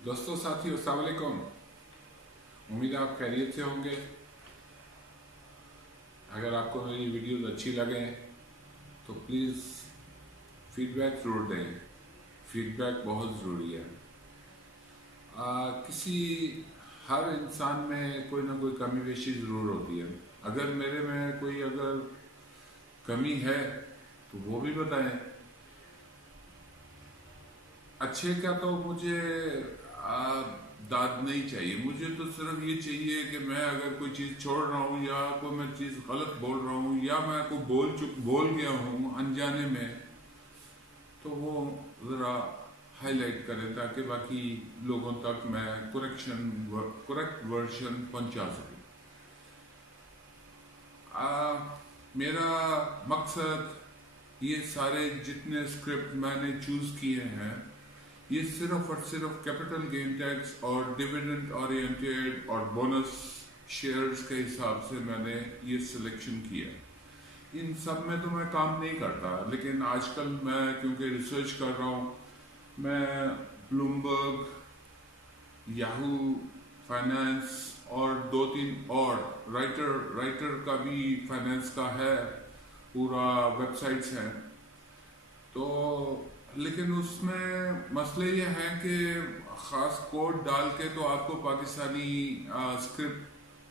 दोस्तों साथियों अस्सलाम वालेकुम। उम्मीद है आप खैरियत से होंगे। अगर आपको मेरी वीडियोस अच्छी लगे तो प्लीज़ फीडबैक ज़रूर दें। फीडबैक बहुत ज़रूरी है। किसी हर इंसान में कोई ना कोई कमी पेशी ज़रूर होती है। अगर मेरे में कोई अगर कमी है तो वो भी बताएं। अच्छे का तो मुझे दाद नहीं चाहिए। मुझे तो सिर्फ ये चाहिए कि मैं अगर कोई चीज़ छोड़ रहा हूँ या कोई मैं चीज़ गलत बोल रहा हूँ या मैं कोई बोल गया हूँ अनजाने में, तो वो ज़रा हाईलाइट करें ताकि बाकी लोगों तक मैं करेक्ट वर्जन पहुँचा सकूँ। मेरा मकसद ये सारे जितने स्क्रिप्ट मैंने चूज़ किए हैं ये सिर्फ और सिर्फ कैपिटल गेन टैक्स और डिविडेंड ओरिएंटेड और बोनस शेयर्स के हिसाब से मैंने ये सिलेक्शन किया। इन सब में तो मैं काम नहीं करता, लेकिन आजकल मैं क्योंकि रिसर्च कर रहा हूँ, मैं ब्लूमबर्ग, याहू फाइनेंस और 2-3 और राइटर का भी फाइनेंस का है पूरा वेबसाइट्स हैं। तो लेकिन उसमें मसले ये हैं कि ख़ास कोड डाल के तो आपको पाकिस्तानी स्क्रिप्ट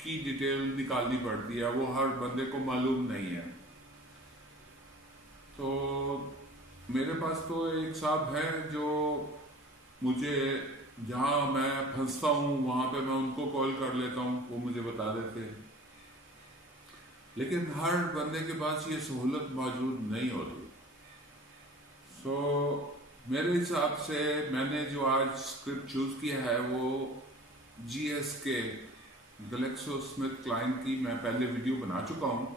की डिटेल निकालनी पड़ती है, वो हर बंदे को मालूम नहीं है। तो मेरे पास तो एक साहब है जो मुझे जहाँ मैं फंसता हूँ वहाँ पे मैं उनको कॉल कर लेता हूँ, वो मुझे बता देते हैं। लेकिन हर बंदे के पास ये सहूलत मौजूद नहीं होती। मेरे हिसाब से मैंने जो आज स्क्रिप्ट चूज किया है वो GSK GlaxoSmithKline की मैं पहले वीडियो बना चुका हूँ,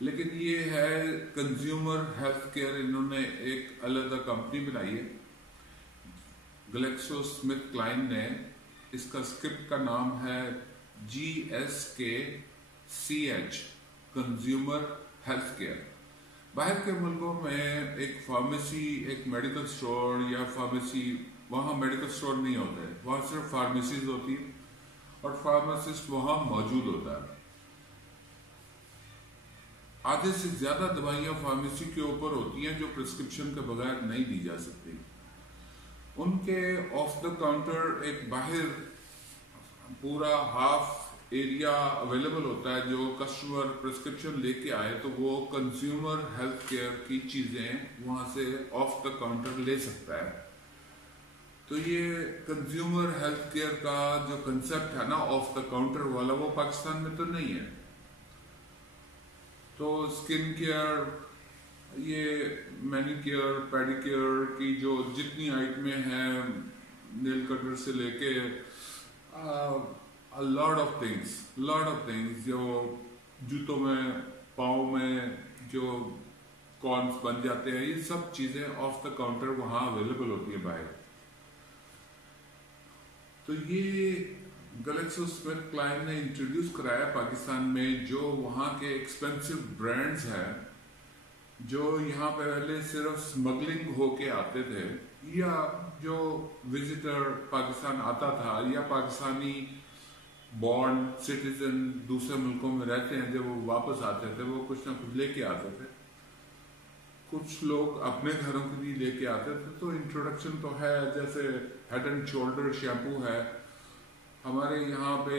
लेकिन ये है कंज्यूमर हेल्थ केयर। इन्होंने एक अलग कंपनी बनाई है GlaxoSmithKline ने। इसका स्क्रिप्ट का नाम है GSKCH कंज्यूमर हेल्थ केयर। बाहर के मुल्कों में एक फार्मेसी, एक मेडिकल स्टोर या फार्मेसी, वहाँ मेडिकल स्टोर नहीं होता है, वहाँ सिर्फ फार्मेसीज होती है और फार्मासिस्ट वहाँ मौजूद होता है। आधे से ज़्यादा दवाइयाँ फार्मेसी के ऊपर होती हैं जो प्रिस्क्रिप्शन के बगैर नहीं दी जा सकती। उनके ऑफ द काउंटर एक बाहर पूरा हाफ एरिया अवेलेबल होता है, जो कस्टमर प्रिस्क्रिप्शन लेके आए तो वो कंज्यूमर हेल्थ केयर की चीज़ें वहाँ से ऑफ द काउंटर ले सकता है। तो ये कंज्यूमर हेल्थ केयर का जो कंसेप्ट है ना ऑफ द काउंटर वाला, वो पाकिस्तान में तो नहीं है। तो स्किन केयर, ये मैनिक्योर पेडिक्योर की जो जितनी आइटमें हैं, नेल कटर से लेके लॉट ऑफ थिंग्स, जो जूतों में, पाँव में जो कॉर्न्स बन जाते हैं, ये सब चीजें ऑफ द काउंटर वहां अवेलेबल होती है बाहर। तो ये GlaxoSmithKline ने इंट्रोड्यूस कराया पाकिस्तान में, जो वहाँ के एक्सपेंसिव ब्रांड्स हैं जो यहाँ पे पहले सिर्फ स्मगलिंग होके आते थे, या जो विजिटर पाकिस्तान आता था या पाकिस्तानी बॉर्न सिटीजन दूसरे मुल्कों में रहते हैं, जब वो वापस आते थे वो कुछ ना कुछ लेके आते थे। कुछ लोग अपने घरों के लिए लेके आते थे। तो इंट्रोडक्शन तो है, जैसे हेड एंड शोल्डर शैम्पू है हमारे यहाँ पे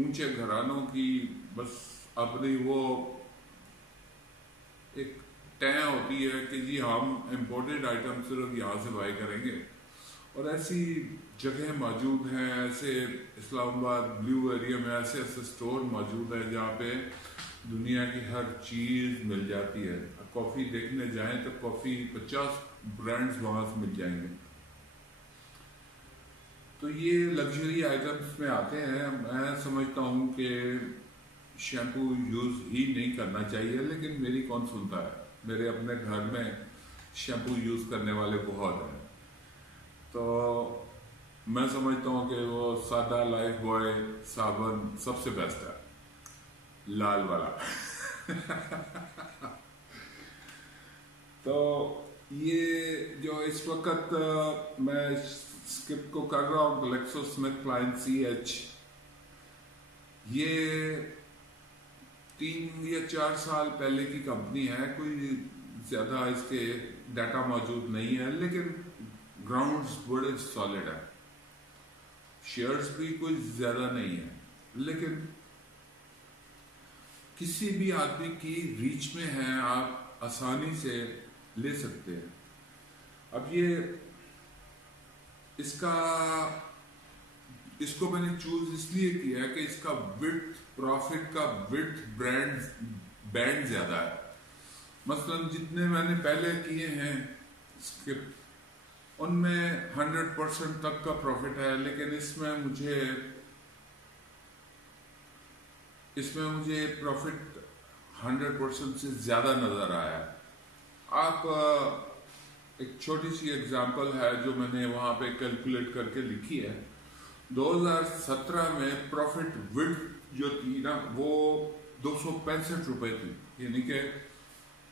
ऊंचे घरानों की बस अपनी वो एक तय होती है कि जी हम इम्पोर्टेड आइटम सिर्फ यहाँ से बाय करेंगे। और ऐसी जगह मौजूद हैं, ऐसे इस्लामाबाद ब्लू एरिया में ऐसे स्टोर मौजूद है जहाँ पे दुनिया की हर चीज़ मिल जाती है। कॉफ़ी देखने जाएं तो कॉफ़ी 50 ब्रांड्स वहाँ से मिल जाएंगे। तो ये लग्जरी आइटम्स में आते हैं। मैं समझता हूँ कि शैम्पू यूज़ ही नहीं करना चाहिए, लेकिन मेरी कौन सुनता है। मेरे अपने घर में शैम्पू यूज़ करने वाले बहुत हैं। तो मैं समझता हूँ कि वो सादा लाइफ बॉय साबुन सबसे बेस्ट है, लाल वाला। तो ये जो इस वक्त मैं स्क्रिप्ट को कर रहा हूँ GlaxoSmithKline CH। ये 3 या 4 साल पहले की कंपनी है, कोई ज्यादा इसके डाटा मौजूद नहीं है, लेकिन ग्राउंड्स बड़े सॉलिड है, शेयर्स भी कोई ज्यादा नहीं है, लेकिन किसी भी आदमी की रीच में है, आप आसानी से ले सकते हैं। अब ये इसको मैंने चूज इसलिए किया है कि इसका विड्थ, प्रॉफिट का विड्थ बैंड ज्यादा है। मसलन जितने मैंने पहले किए हैं स्क्रिप्ट, उनमें 100% तक का प्रॉफिट है, लेकिन इसमें मुझे प्रॉफिट 100% से ज्यादा नजर आया। आप एक छोटी सी एग्जांपल है जो मैंने वहां पे कैलकुलेट करके लिखी है। 2017 में प्रॉफिट विड्थ जो थी ना, वो 265 रुपए थी, यानी कि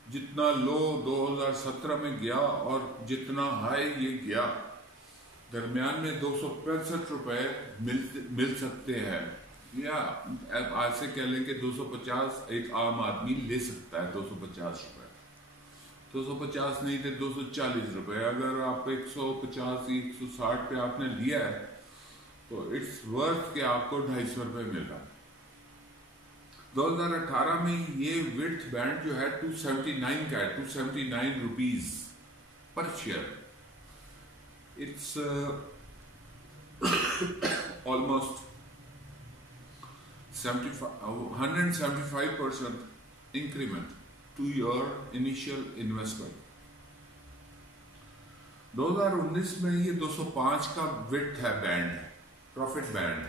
जितना लो 2017 में गया और जितना हाई ये गया, दरमियान में 265 रुपए मिल सकते हैं, या आज से कह लें कि 250 एक आम आदमी ले सकता है। 250 रुपए, 250 नहीं थे 240 रुपए। अगर आप 150 160 पे आपने लिया है तो इट्स वर्थ के आपको 250 रुपए मिल रहा है। 2018 में ये विड्थ बैंड जो है 279 का है, 279 rupees per share. It's almost 175% increment to your initial investment। 2019 में ये 205 का विड्थ है band, profit band.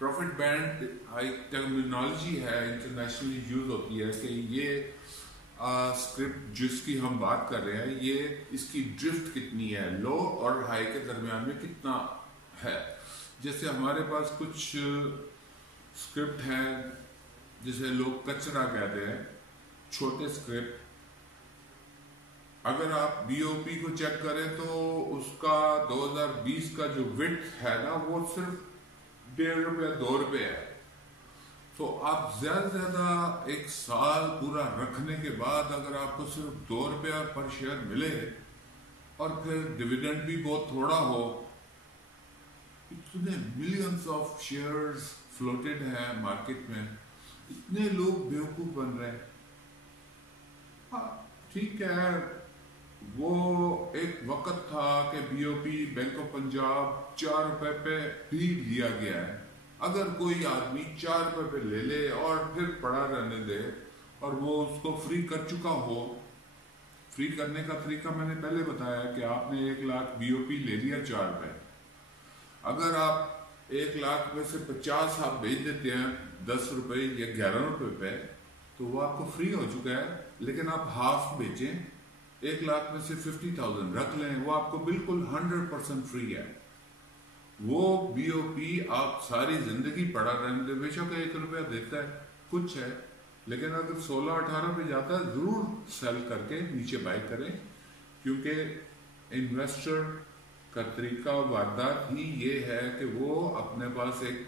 Profit band एक टर्मिनोलॉजी है, इंटरनेशनली यूज होती है कि ये स्क्रिप्ट जिसकी हम बात कर रहे हैं, ये इसकी ड्रिफ्ट कितनी है, लो और हाई के दरमियान में कितना है। जैसे हमारे पास कुछ स्क्रिप्ट है जिसे लोग कचरा कहते हैं, छोटे स्क्रिप्ट। अगर आप बीओपी को चेक करें तो उसका 2020 का जो विड्थ है ना, वो सिर्फ 1.5 रुपया 2 रुपये है। तो आप ज्यादा से ज्यादा एक साल पूरा रखने के बाद अगर आपको सिर्फ 2 रुपया पर शेयर मिले और फिर डिविडेंड भी बहुत थोड़ा हो, इतने मिलियंस ऑफ शेयर्स फ्लोटेड है मार्केट में, इतने लोग बेवकूफ बन रहे हैं। ठीक है, वो एक वक्त था कि बीओपी बैंक ऑफ पंजाब 4 रुपए पे भी लिया गया है। अगर कोई आदमी 4 रुपए पे ले ले और फिर पड़ा रहने दे और वो उसको फ्री कर चुका हो, फ्री करने का तरीका मैंने पहले बताया कि आपने 1 लाख बीओपी ले लिया 4 रुपए। अगर आप 1 लाख में से 50 आप बेच देते हैं 10 रुपए या 11 रुपए पे, तो वो आपको फ्री हो चुका है। लेकिन आप हाफ बेचें, 1 लाख में से 50,000 रख लें, वो आपको बिल्कुल 100% फ्री है। वो बीओपी आप सारी जिंदगी पड़ा रहने दे, बेशक 1 रुपया देता है, कुछ है, लेकिन अगर 16-18 पे जाता है, जरूर सेल करके नीचे बाय करें, क्योंकि इन्वेस्टर का तरीका वारदात ही ये है कि वो अपने पास एक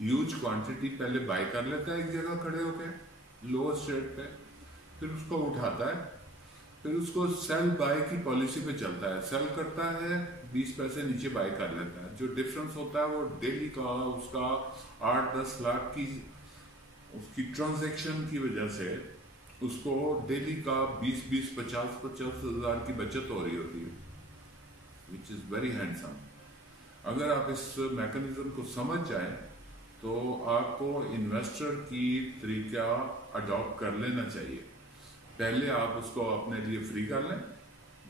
ह्यूज क्वांटिटी पहले बाय कर लेता है एक जगह खड़े होकर लोएस्ट रेट पे, फिर उसको उठाता है, फिर उसको सेल बाय की पॉलिसी पे चलता है, सेल करता है, 20 पैसे नीचे बाय कर लेता है। जो डिफरेंस होता है वो डेली का उसका 8-10 लाख की उसकी ट्रांजैक्शन की वजह से उसको डेली का 20-20, 50-50 हजार की बचत हो रही होती है, विच इज वेरी हैंडसम। अगर आप इस मैकेनिज्म को समझ जाए तो आपको इन्वेस्टर की तरीका अडॉप्ट कर लेना चाहिए। पहले आप उसको अपने लिए फ्री कर लें,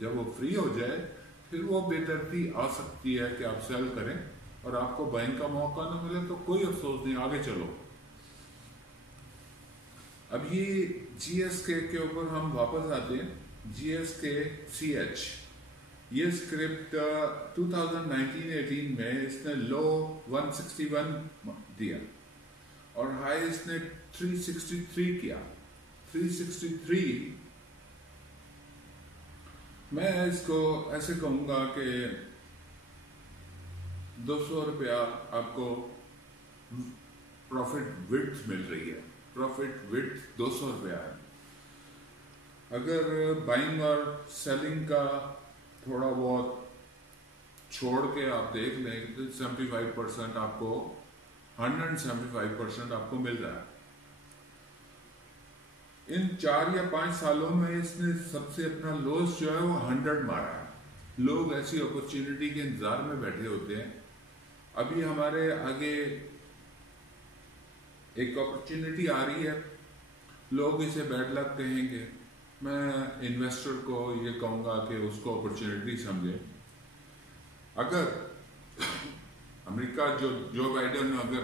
जब वो फ्री हो जाए फिर वो बेतरती आ सकती है कि आप सेल करें और आपको बाइंग का मौका न मिले तो कोई अफसोस नहीं, आगे चलो। अब ये जीएसके के ऊपर हम वापस आते हैं। जीएसके CH, ये स्क्रिप्ट 2019-18 में इसने लो 161 दिया और हाई इसने 363 किया। 363 मैं इसको ऐसे कहूंगा कि 200 रुपया आपको प्रॉफिट विड्थ मिल रही है, प्रॉफिट विड्थ 200 रुपया है। अगर बाइंग और सेलिंग का थोड़ा बहुत छोड़ के आप देख लें तो 75% आपको 175% आपको मिल रहा है। इन 4 या 5 सालों में इसने सबसे अपना लॉस जो है वो 100 मारा है। लोग ऐसी अपॉर्चुनिटी के इंतजार में बैठे होते हैं। अभी हमारे आगे एक अपॉर्चुनिटी आ रही है, लोग इसे बैड लक कहेंगे। मैं इन्वेस्टर को ये कहूँगा कि उसको अपॉर्चुनिटी समझे। अगर अमेरिका जो बाइडेन अगर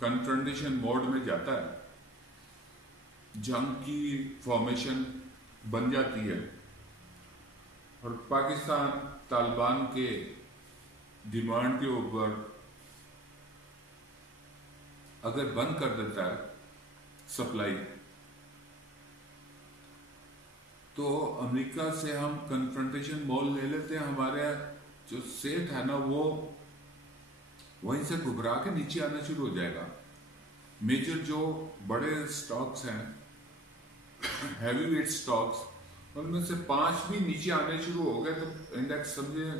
कन्फ्रंटेशन मोड में जाता है, जंग की फॉर्मेशन बन जाती है और पाकिस्तान तालिबान के डिमांड के ऊपर अगर बंद कर देता है सप्लाई, तो अमेरिका से हम कन्फ्रंटेशन मोड ले लेते हैं। हमारे जो सेट है ना वो वहीं से घुघरा के नीचे आना शुरू हो जाएगा। मेजर जो बड़े स्टॉक्स हैं, हैवी वेट स्टॉक्स, उनमें से 5 भी नीचे आने शुरू हो गए तो इंडेक्स समझे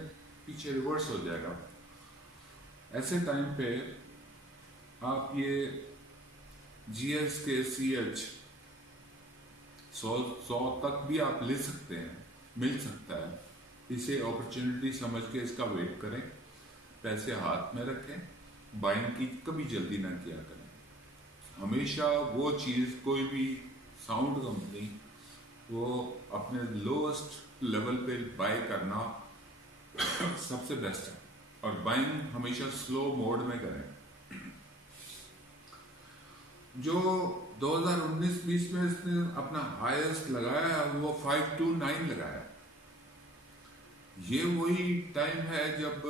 पीछे रिवर्स हो जाएगा। ऐसे टाइम पे आप ये GSK-CH 100 तक भी आप ले सकते हैं, मिल सकता है। इसे अपॉर्चुनिटी समझ के इसका वेट करें, पैसे हाथ में रखें, बाइंग की कभी जल्दी ना किया करें। हमेशा वो चीज़, कोई भी साउंड कंपनी, वो अपने लोएस्ट लेवल पे बाय करना सबसे बेस्ट है, और बाइंग हमेशा स्लो मोड में करें। जो 2019-20 में इसने अपना हाईएस्ट लगाया वो 529 लगाया। ये वही टाइम है जब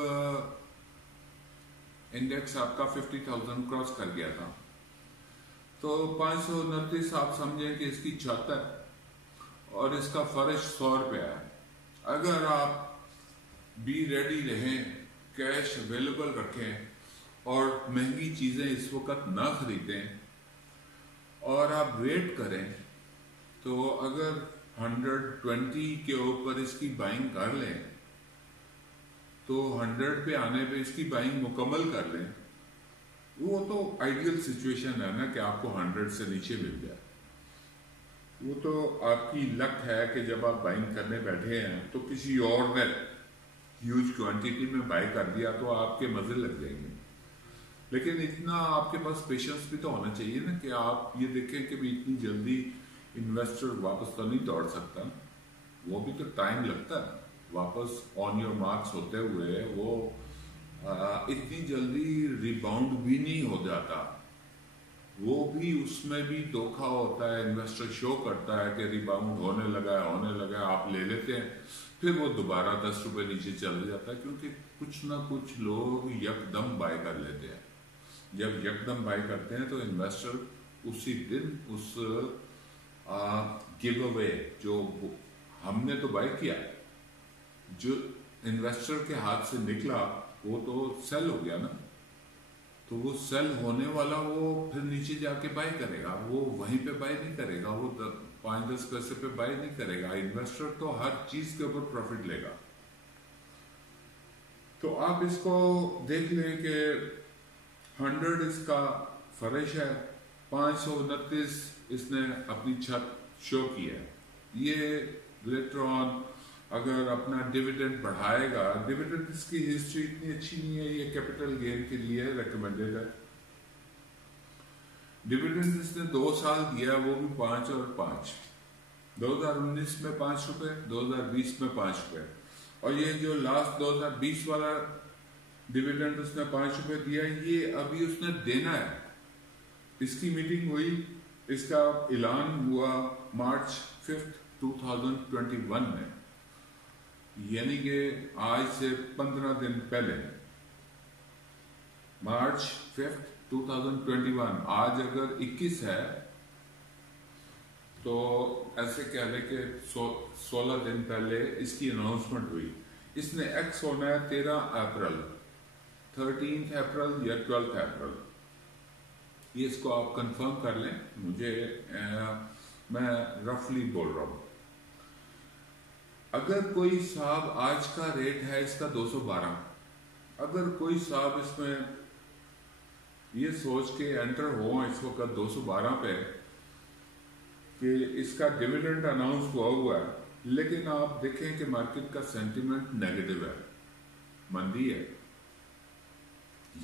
इंडेक्स आपका 50,000 क्रॉस कर गया था। तो 529 आप समझें कि इसकी 76 और इसका फर्श 100 रुपया है। अगर आप बी रेडी रहें, कैश अवेलेबल रखें और महंगी चीज़ें इस वक्त ना खरीदें और आप वेट करें, तो अगर 120 के ऊपर इसकी बाइंग कर लें तो 100 पे आने पे इसकी बाइंग मुकम्मल कर लें, वो तो आइडियल सिचुएशन है ना कि आपको 100 से नीचे मिल जाए। वो तो आपकी लक है कि जब आप बाइंग करने बैठे हैं तो किसी और ने ह्यूज क्वांटिटी में बाय कर दिया तो आपके मजे लग जाएंगे। लेकिन इतना आपके पास पेशेंस भी तो होना चाहिए ना कि आप ये देखें कि भी इतनी जल्दी इन्वेस्टर वापस तो नहीं दौड़ सकता, वो भी तो टाइम लगता है। वापस ऑन योर मार्क्स होते हुए वो इतनी जल्दी रिबाउंड भी नहीं हो जाता। वो भी, उसमें भी धोखा होता है। इन्वेस्टर शो करता है कि रिबाउंड होने लगा है, आप ले लेते हैं, फिर वो दोबारा 10 रुपए नीचे चल जाता है, क्योंकि कुछ ना कुछ लोग यकदम बाय कर लेते हैं। जब यकदम बाय करते हैं तो इन्वेस्टर उसी दिन उस गिव अवे जो हमने तो बाय किया, जो इन्वेस्टर के हाथ से निकला वो तो सेल हो गया ना, तो वो सेल होने वाला वो फिर नीचे जाके बाय करेगा, वो वहीं पे बाय नहीं करेगा, वो 5-10 पैसे पे बाय नहीं करेगा। इन्वेस्टर तो हर चीज के ऊपर प्रॉफिट लेगा। तो आप इसको देख लें कि 100 इसका फर्श है, 529 इसने अपनी छत शो की है। ये लेटर ऑन अगर अपना डिविडेंड बढ़ाएगा, डिविडेंड इसकी हिस्ट्री इतनी अच्छी नहीं है, ये कैपिटल गेन के लिए रेकमेंडेड है। डिविडेंड इसने 2 साल दिया, वो भी 5 और 5, 2019 में 5 रुपए, 2020 में 5 रुपए, और ये जो लास्ट 2020 वाला डिविडेंड उसने 5 रुपए दिया, ये अभी उसने देना है। इसकी मीटिंग हुई, इसका ऐलान हुआ मार्च 5, 2021 में, यानी कि आज से 15 दिन पहले, मार्च 5, 2021। आज अगर 21 है तो ऐसे कह लें कि 16 दिन पहले इसकी अनाउंसमेंट हुई। इसने एक्स होना है 13 अप्रैल, 13 اپریل یا 12 اپریل، یہ اس کو آپ کنفرم کر لیں مجھے، میں رفلی بول رہا ہوں۔ اگر کوئی صاحب آج کا ریٹ ہے اس کا 212، اگر کوئی صاحب اس میں یہ سوچ کے انٹر ہو اس وقت 212 پہ کہ اس کا ڈیویڈنڈ اناؤنس ہوا ہے، لیکن آپ دیکھیں کہ مارکیٹ کا سینٹیمنٹ نیگیٹو ہے، مندی ہے،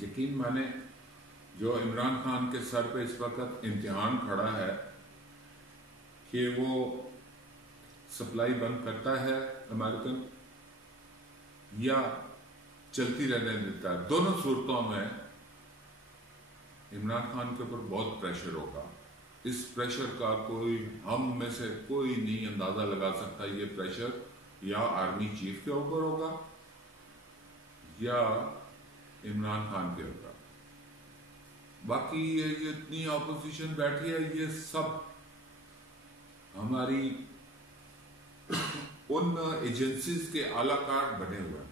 یقین مانے جو عمران خان کے سر پہ اس وقت امتحان کھڑا ہے کہ وہ سپلائی بند کرتا ہے امریکن یا چلتی رہنے دیتا ہے۔ دونوں صورتوں میں عمران خان کے اوپر بہت پریشر ہوگا۔ اس پریشر کا کوئی ہم میں سے کوئی نہیں اندازہ لگا سکتا، یہ پریشر یا آرمی چیف کے اوپر ہوگا یا عمران خان کے اوپر۔ باقی یہ جتنی اپوزیشن بیٹھی ہے یہ سب ہماری ان ایجنسیز کے اعلی کار بنے ہوئے ہیں،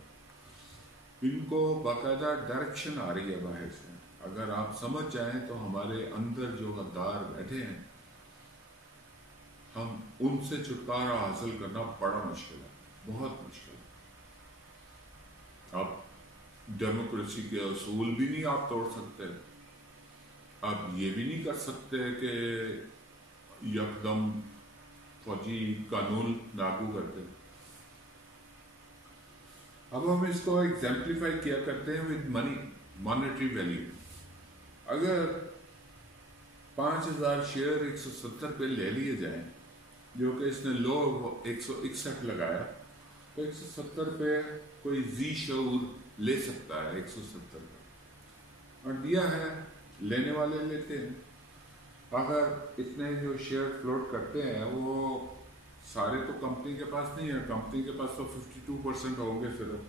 ان کو باقاعدہ ڈائریکشن آ رہی ہے باہر سے۔ اگر آپ سمجھ جائیں تو ہمارے اندر جو غدار بیٹھے ہیں ہم ان سے چھٹکارا حاصل کرنا بڑا مشکل ہے، بہت مشکل ہے۔ آپ ڈیموکریسی کے اصول بھی نہیں آپ توڑ سکتے، آپ یہ بھی نہیں کر سکتے کہ یکدم فوجی قانون لاگو کرتے۔ اب ہم اس کو ایگزامپلیفائی کیا کرتے ہیں ود منی، مانیٹری ویلیو۔ اگر 5000 شیئر 170 پہ لے لیے جائیں، جو کہ اس نے لو 161 لگایا، تو 170 پہ کوئی ذی شعور لے سکتا ہے 170 پہ، اور دیا ہے لینے والے لیتے ہیں۔ اگر اتنے جو شیئر فلوٹ کرتے ہیں وہ سارے تو کمپنی کے پاس نہیں ہے، کمپنی کے پاس تو 52% ہوں گے صرف۔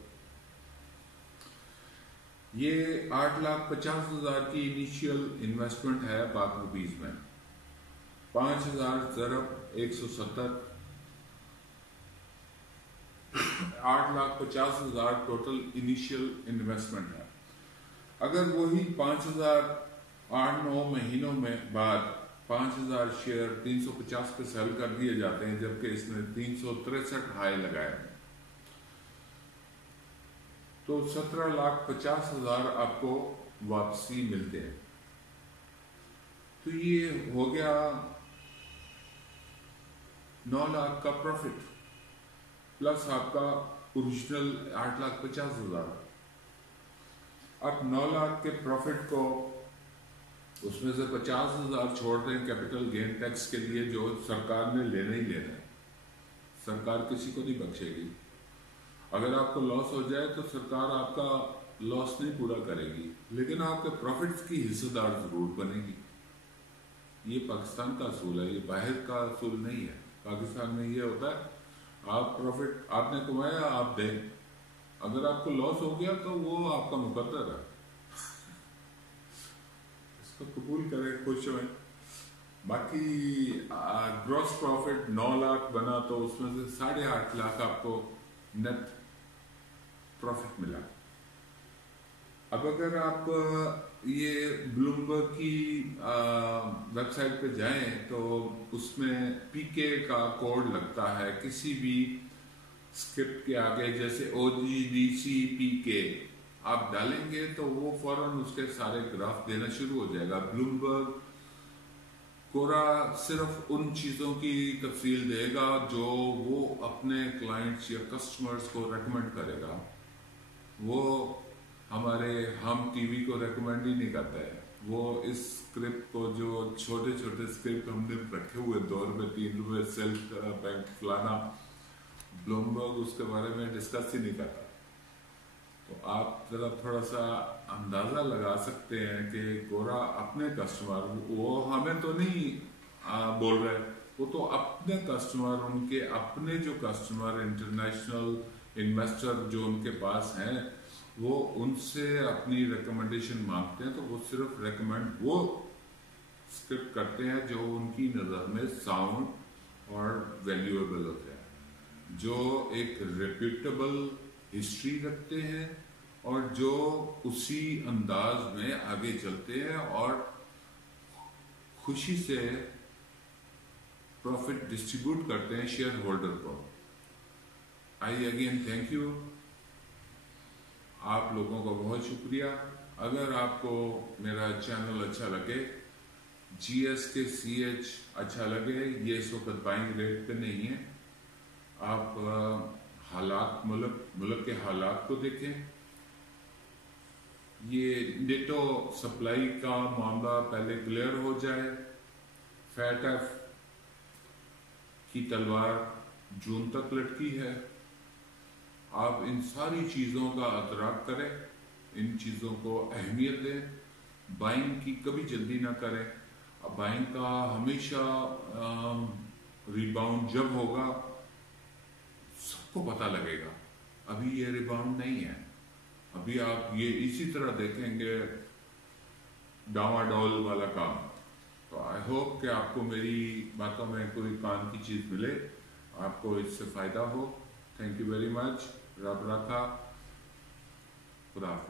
یہ 8,50,000 کی انیشیل انویسٹمنٹ ہے پاک روپیز میں، 5,000 ضرب 170، 8,50,000 ٹوٹل انیشیل انویسٹمنٹ ہے۔ اگر وہی 5,000 8-9 مہینوں میں بعد 5,000 شیئر 350 پہ سیل کر دیے جاتے ہیں، جبکہ اس نے 363 ہائی لگائے ہیں، تو 17,50,000 آپ کو واپسی ملتے ہیں۔ تو یہ ہو گیا 9 لاکھ کا پروفٹ پلس آپ کا اوریجنل 8,50,000۔ اب 9 لاکھ کے پروفٹ کو اس میں سے 50,000 چھوڑ دیں کیپٹل گین ٹیکس کے لیے، جو سرکار نے لینا ہی لینا ہے، سرکار کسی کو نہیں بخشے گی۔ اگر آپ کو لاس ہو جائے تو سرکار آپ کا لاس نہیں پورا کرے گی، لیکن آپ کے پروفٹس کی حصہ دار ضرور بنے گی۔ یہ پاکستان کا اصول ہے، یہ باہر کا اصول نہیں ہے۔ پاکستان میں یہ ہوتا ہے آپ پروفٹ آپ نے کمایا آپ دیں، اگر آپ کو لاس ہو گیا تو وہ آپ کا مقدر ہے، تو قبول کریں، خوش ہوئیں۔ باقی گروس پروفٹ 9 لاکھ بنا تو اس میں سے 8.5 لاکھ آپ کو نیٹ پروفٹ ملا۔ اب اگر آپ یہ بلومبرگ کی ویب سائٹ پہ جائیں تو اس میں پی کے کا کوڈ لگتا ہے کسی بھی اسکرپٹ کے آگے، جیسے OGDC PK آپ ڈالیں گے تو وہ فوراً اس کے سارے گراف دینا شروع ہو جائے گا۔ بلومبرگ کورا صرف ان چیزوں کی تفصیل دے گا جو وہ اپنے کلائنٹس یا کسٹمرز کو ریکمینڈ کرے گا، وہ ہمارے ہم ٹی وی کو ریکمینڈ ہی نہیں کرتا ہے۔ وہ اس اسکرپٹ کو، جو چھوٹے چھوٹے اسکرپٹ ہم نے رکھے ہوئے 2 روپے 3 روپے سیلف بینک فلانا، بلومبرگ اس کے بارے میں ڈسکس ہی نہیں کرتا۔ تو آپ ذرا تھوڑا سا اندازہ لگا سکتے ہیں کہ گورا اپنے کسٹمر، وہ ہمیں تو نہیں بول رہے، وہ تو اپنے کسٹمر، ان کے اپنے جو کسٹمر انٹرنیشنل انویسٹر جو ان کے پاس ہیں، وہ ان سے اپنی ریکمنڈیشن مانگتے ہیں، تو وہ صرف ریکمینڈ وہ اسکرپٹ کرتے ہیں جو ان کی نظر میں ساؤنڈ اور ویلیویبل ہوتے ہیں، جو ایک ریپیوٹیبل ہسٹری رکھتے ہیں اور جو اسی انداز میں آگے چلتے ہیں اور خوشی سے پروفٹ ڈسٹریبیوٹ کرتے ہیں شیئر ہولڈر کو. I again thank you. آپ لوگوں کا بہت شکریہ. اگر آپ کو میرا چینل اچھا لگے, GSKCH اچھا لگے, یہ اس وقت بائنگ ریٹ پہ نہیں ہے. آپ حالات ملک کے حالات کو دیکھیں. یہ نیٹو سپلائی کا معاملہ پہلے کلیئر ہو جائے. فیٹ ایف کی تلوار جون تک لٹکی ہے. آپ ان ساری چیزوں کا ادراک کریں, ان چیزوں کو اہمیت دیں. بائنگ کی کبھی جلدی نہ کریں. بائنگ کا ہمیشہ ریباؤنڈ جب ہوگا سب کو پتہ لگے گا. ابھی یہ ریباؤنڈ نہیں ہے. ابھی آپ یہ اسی طرح دیکھیں گے ڈاوا ڈول والا کام. تو آئی ہوپ کہ آپ کو میری باتوں میں کوئی کام کی چیز ملے, آپ کو اس سے فائدہ ہو. Thank you very much. رب رکھا. خدا حافظ.